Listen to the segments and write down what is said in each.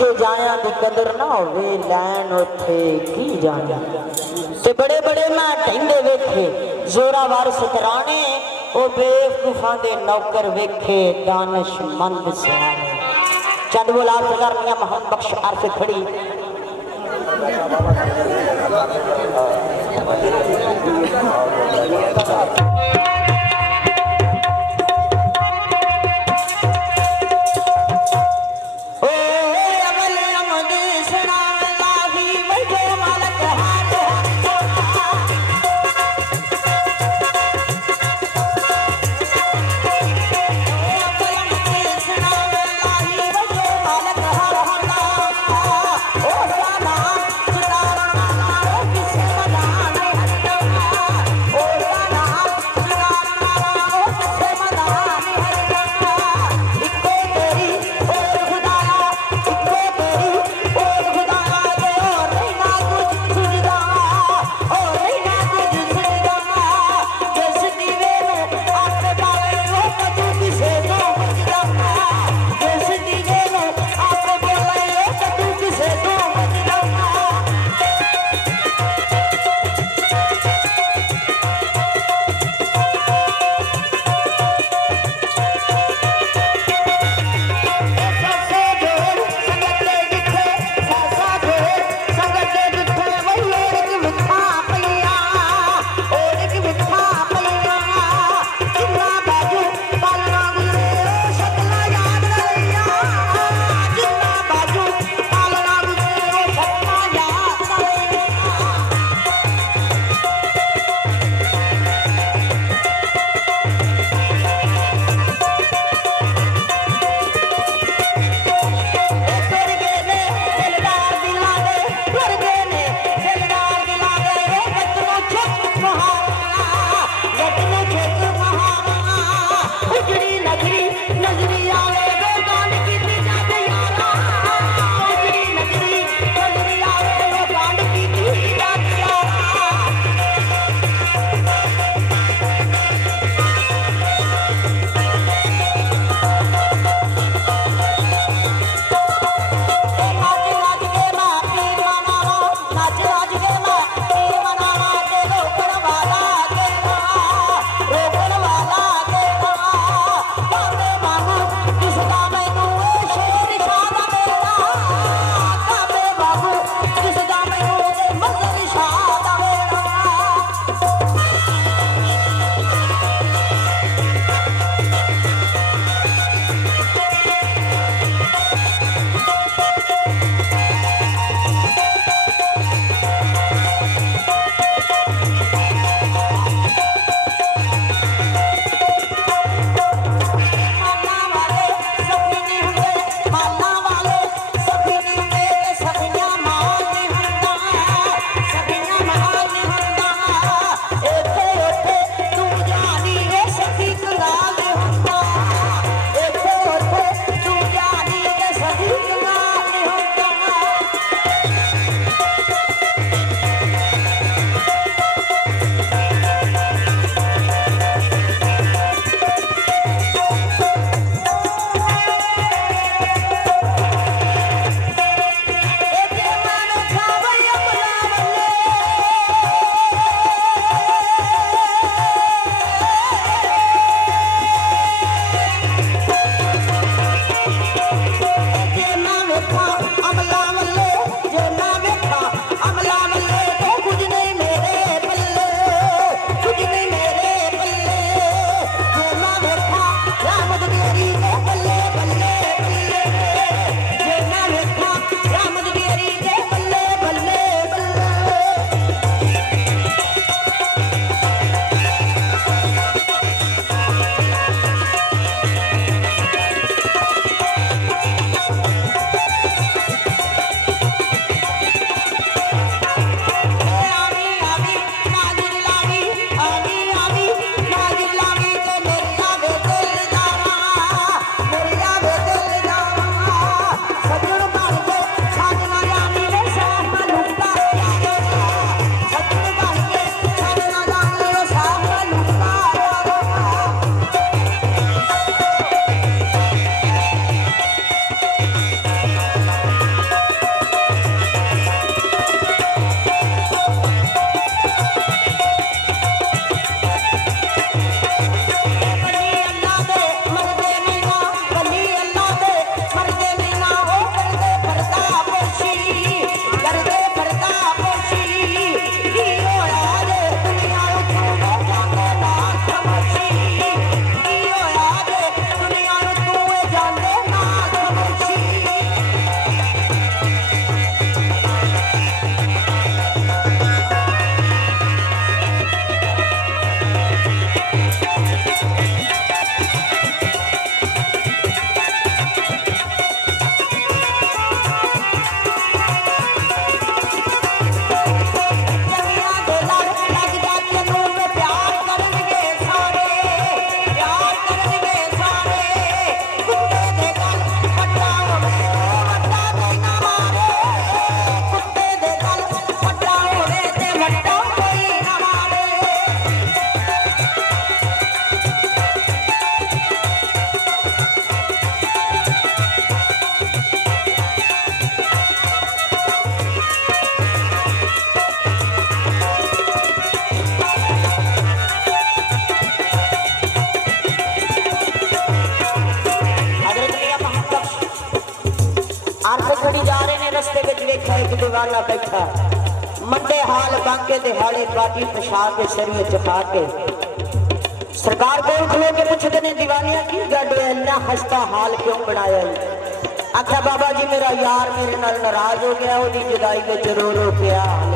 जिथे जाया दी कदर ना होवे लैन उथे की जाने ते बड़े बड़े मैं टेंदे वेखे जोरावर सतराने ओ बेवकूफां दे नौकर वेखे दानिशमंद सियाने चंद बोला सरकार मियां मोहम्मद बख्श अर्फ खड़ी आरसे खड़ी जा रहे ने रस्ते में देखा एक दीवाना बैठा मंडे हाल बांके दिहाड़े बाजी पछा के शरीर चखा के सरकार को खलो के पूछते ने दीवानिया की गड इन्ना हंसता हाल क्यों बनाया आख्या बाबा जी मेरा यार मेरे नाल नाराज हो गया ओदी जुदाई में रो रो के हाल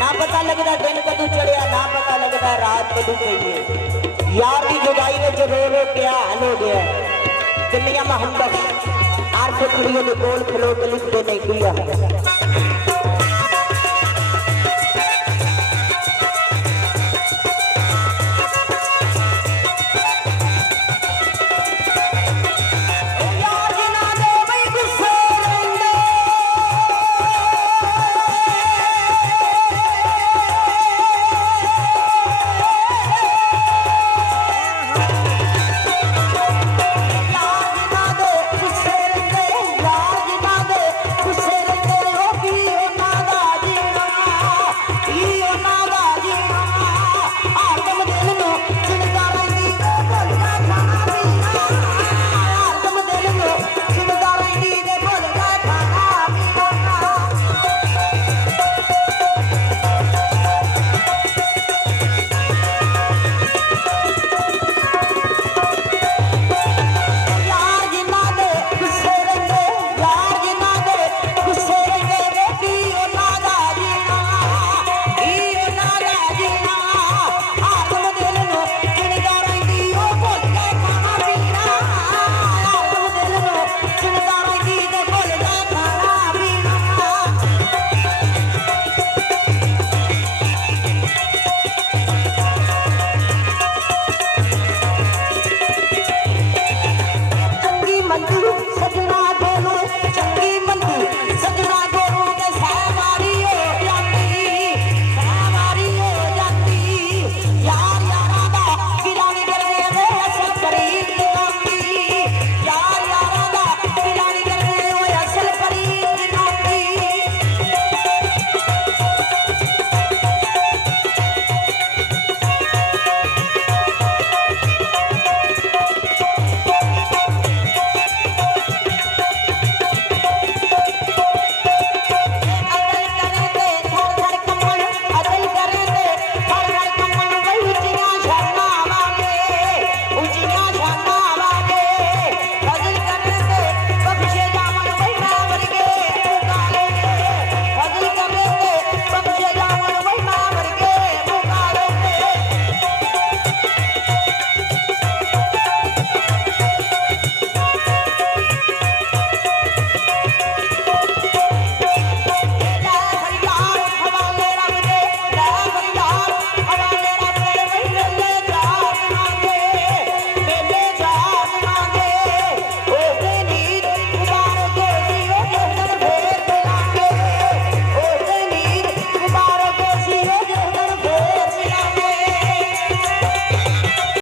ना पता लगता दिन कदू चढ़िया ना पता लगता रात कदू गई यार की जुदाई में रो रो के हाल हो गया दुनिया मोहम्मद आर से खड़ी कोल खलो के लिखते नहीं किया